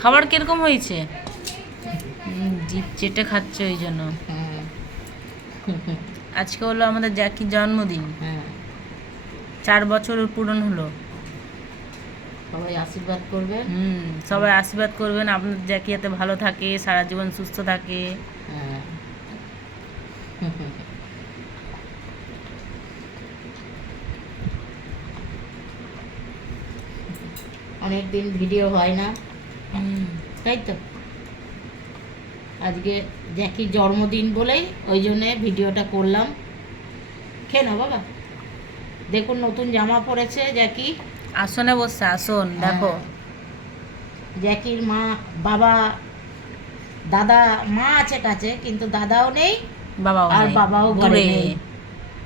খাবার কিরকম হয়েছে? জিভ চেটে খাচ্ছে ওই জন্য। আজকে হলো আমাদের জ্যাকির জন্মদিন। 4 বছর পূরণ হলো। সবাই আশীর্বাদ করবেন। সবাই আশীর্বাদ করবেন আপনার জ্যাকি যাতে ভালো থাকে, সারা জীবন সুস্থ থাকে। অনেকদিন ভিডিও হয় না, তাই তো আজকে জ্যাকির জন্মদিন বলেই ওই জন্যে ভিডিওটা করলাম। খেয়ে নাও বাবা। দেখুন নতুন জামা পরেছে জ্যাকি, আসনে বসছে, আসন দেখো। জ্যাকির মা, বাবা, দাদা, মা আছে কাছে কিন্তু দাদাও নেই, বাবাও আর নেই, বাবাও ঘরে নেই।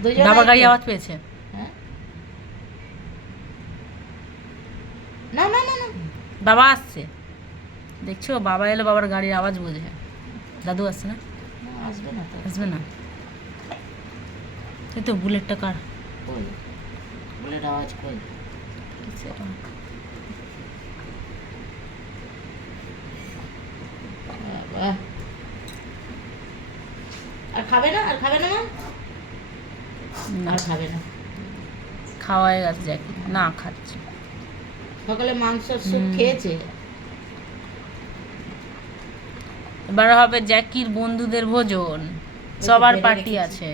দুজনে বাবা গাড়ি আওয়াজ পেয়েছে। না না না না, বাবা আসছে, দেখছো বাবা এলো, বাবার গাড়ির আওয়াজ বোঝে। দাদু আসছে না? আসবে না তো, আসবে না। এই তো বুলেটটা কার? কই বুলেট আওয়াজ কই? আর খাবে না? আর খাবে না মা? আর খাবে না। খাওয়াই গেছে জ্যাকি, না খাচ্ছে। সকালে মাংসের স্যুপ খেয়েছে। এবার হবে জ্যাকির বন্ধুদের ভোজন, সবার পার্টি আছে।